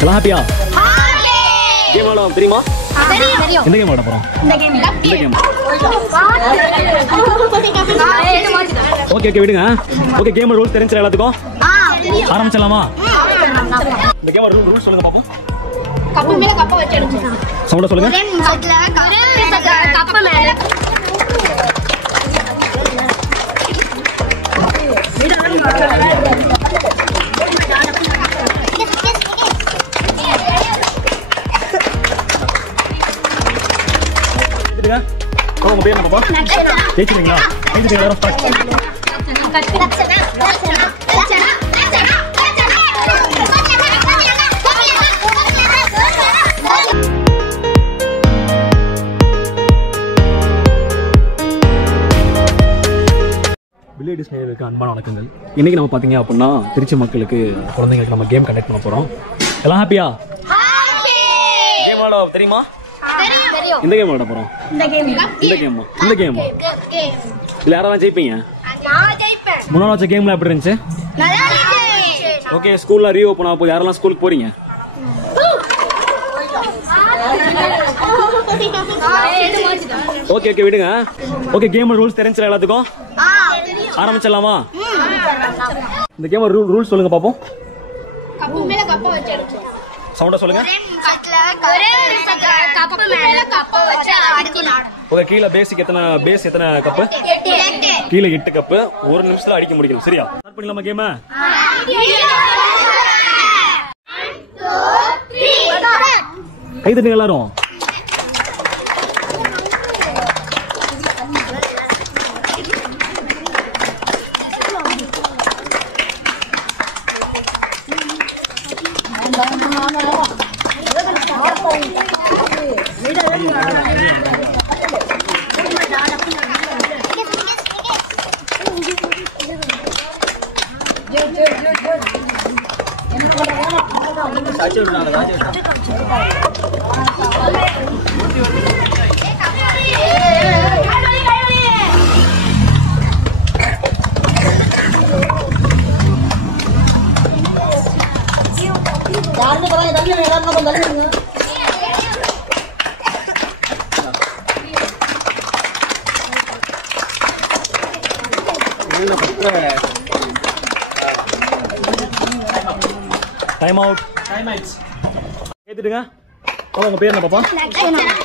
எல்லாம் ஹாப்பியா? கேம் விளையாட தெரியுமா? எந்த கேம் விளையாட போறோம்? ஓகே ஓகே விடுங்க. ஓகே கேம் ரூல்ஸ் தெரிஞ்ச எல்லாத்துக்கும் ஆரம்பிச்சலாமா? இந்த கேம் ரூல்ஸ் சொல்லுங்க பாப்போம். கப்பு மேல கப்ப வச்சு எடுக்கணும். சவுண்டா சொல்லுங்க. கப்பு மேல உங்க பேர் என்ன பாப்பா? ஜெயிச்சிட்டீங்களா? ஜெயிச்சிட்டீங்க எல்லாரும் ஸ்டார்ட். வில்லேஜ் நேயர்களுக்கு அன்பான வணக்கங்கள். இன்னைக்கு நம்ம பாத்தீங்க அப்படின்னா திருச்சி மக்களுக்கு குழந்தைங்களுக்கு நம்ம கேம் கண்டக்ட் பண்ண போறோம். எல்லாம் ஹாப்பியா? கேம் விளையாட தெரியுமா? இந்த கேம் விளையாட போறோம். இந்த கேம் இல்ல யாரெல்லாம் ஜெயிப்பீங்க? முன்னாடி வச்ச கேம்ல எப்படி இருந்துச்சு? ஓகே ஸ்கூல்ல ரீ ஓபன் ஆக போகுது. யாரெல்லாம் ஸ்கூலுக்கு போறீங்க? ஓகே ஓகே விடுங்க. ஓகே கேம் ரூல்ஸ் தெரிஞ்ச எல்லாத்துக்கும் ஆரம்பிச்சலாமா? இந்த கேம் ரூல்ஸ் சொல்லுங்க பாப்போம். கப்பு மேல கப்ப வச்சு எடுக்கணும். சவுண்டா சொல்லுங்க. கப்பு மேல கப்ப வச்சு அடிக்கணும். ஓகே கீழ பேஸ் எத்தனை கப்பு? கீழ 8 கப்பு. ஒரு நிமிஷத்துல அடிக்க முடியும். சரியா? ஸ்டார்ட் பண்ணலாமா கேம்? கை தட்டுங்க எல்லாரும். Time out. கேட்டுடுங்க. உங்க பேர் என்ன பாப்பா?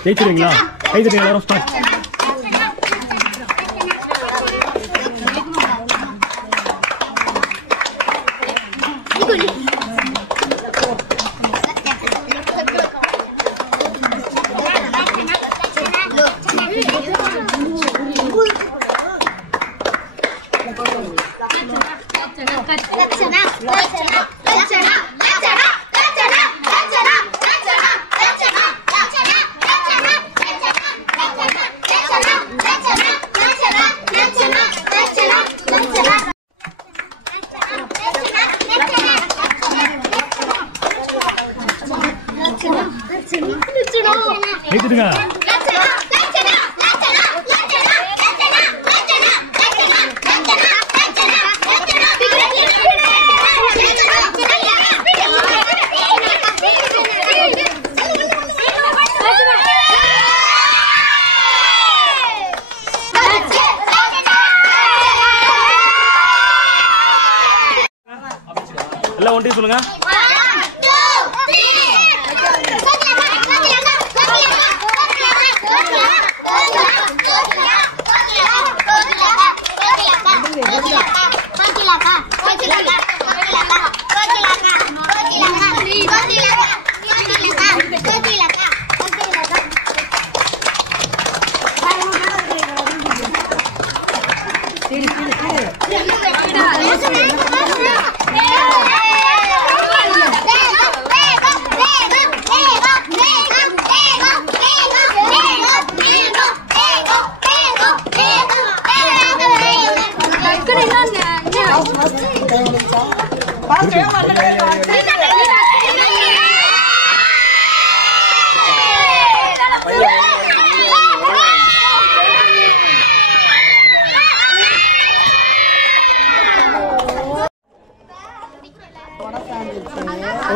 ஜெயிச்சிருக்கீங்களா? கை தட்டுங்க எல்லாரும் ஸ்டார்ட். கேட்டுடுங்க. எல்லாம் ஒன்றி சொல்லுங்க.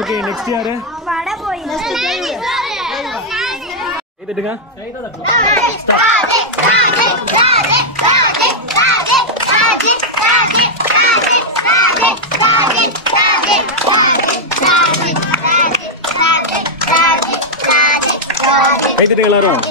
Okay, next year. கேட்டுடுங்க. கைத்துட்டு எல்லாரும்.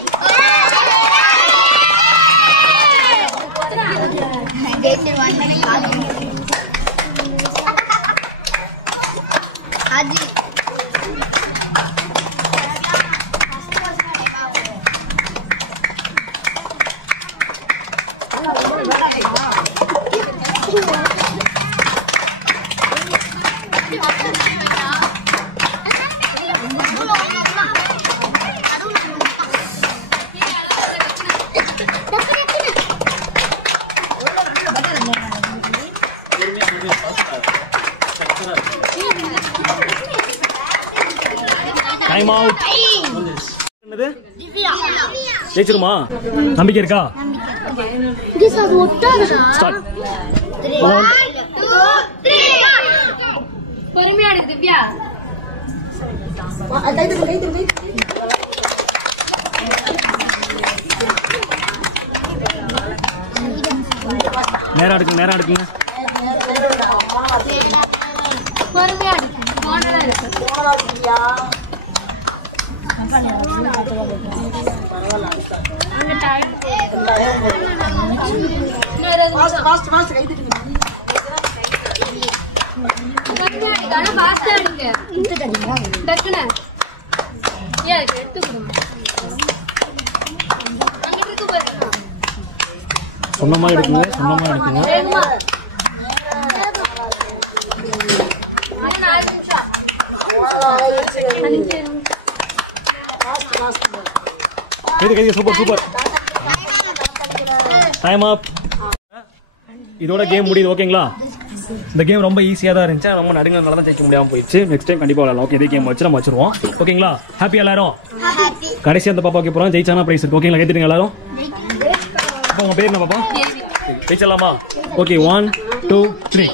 Time out. என்னது? ஜெயிச்சிருமா? நம்பிக்கை இருக்கா? ஸ்டார்ட். பொறுமையா இருக்கு திவ்யா. நேரா எடுக்குங்க, நேரா எடுக்குங்க. பொறுமையா இருக்கு. போனடா இருக்கு. அங்க டைம். ஃபாஸ்ட் கைதிட்டு. கானா ஃபாஸ்டா எடுங்க. டக்குனு. ஏய் எடுத்துக்கணும். அங்க இருக்கு பாருங்க. சொன்ன மாதிரி எடுக்குங்க, சொன்ன மாதிரி எடுக்குங்க. கைது சூப்பர் சூப்பர். டைம் அப். இதோட கேம் முடியுது. ஓகேங்களா? இந்த கேம் ரொம்ப ஈஸியாக தான் இருந்துச்சு. ரொம்ப நடுங்கனால தான் ஜெயிக்க முடியாமல் போயிடுச்சு. நெக்ஸ்ட் டைம் கண்டிப்பாக விளையாடலாம். ஓகே, இதே கேம் வச்சு நம்ம வச்சிருவோம். ஓகேங்களா? ஹாப்பி எல்லாரும். கடைசி அந்த பாப்பாவுக்கு போகிறோம். ஜெயிச்சானா ப்ரைஸ் இருக்கு. ஓகேங்களா? கேட்டுருங்க எல்லாரும். அப்போ உங்கள் பேர் என்ன பாப்பா? ஜெயிச்சிடலாமா? ஓகே, 1 2 3.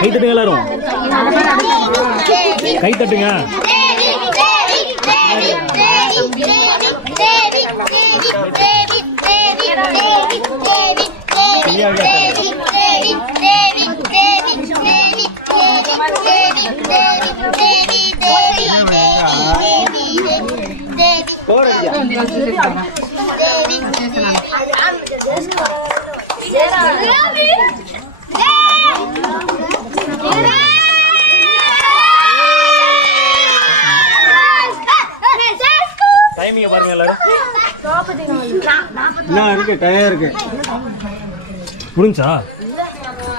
கை தட்டுங்க எல்லாரும். கை தட்டுங்க. டைமிங்க பாருங்க எல்லாரும். என்ன இருக்கு? டயர் இருக்கு. புரிஞ்சா?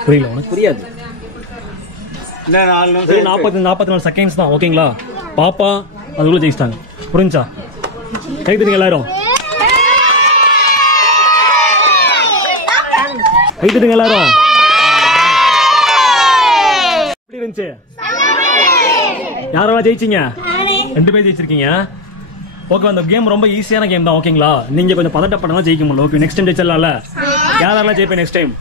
புரியல உனக்கு? புரியாது. இல்ல 4 நிமிஷம் 44 செகண்ட்ஸ் தான். ஓகேங்களா? பாப்பா அதுக்குள்ள ஜெயிச்சிட்டாங்க. புரிஞ்சா? கை தட்டுங்க எல்லாரும். கை தட்டுங்க எல்லாரும். எப்படி இருந்துச்சு? யாரெல்லாம் ஜெயிச்சீங்க? 2 பேர் ஜெயிச்சிருக்கீங்க. ஓகே, அந்த கேம் ரொம்ப ஈஸியான கேம் தான். ஓகேங்களா? நீங்க கொஞ்சம் பதட்டப்படலாம் ஜெயிக்க முடியல. ஓகே, நெக்ஸ்ட் டைம் ஜெயிச்சிடலாம்ல? யாரெல்லாம் ஜெயிப்பேன் நெக்ஸ்ட் டைம்?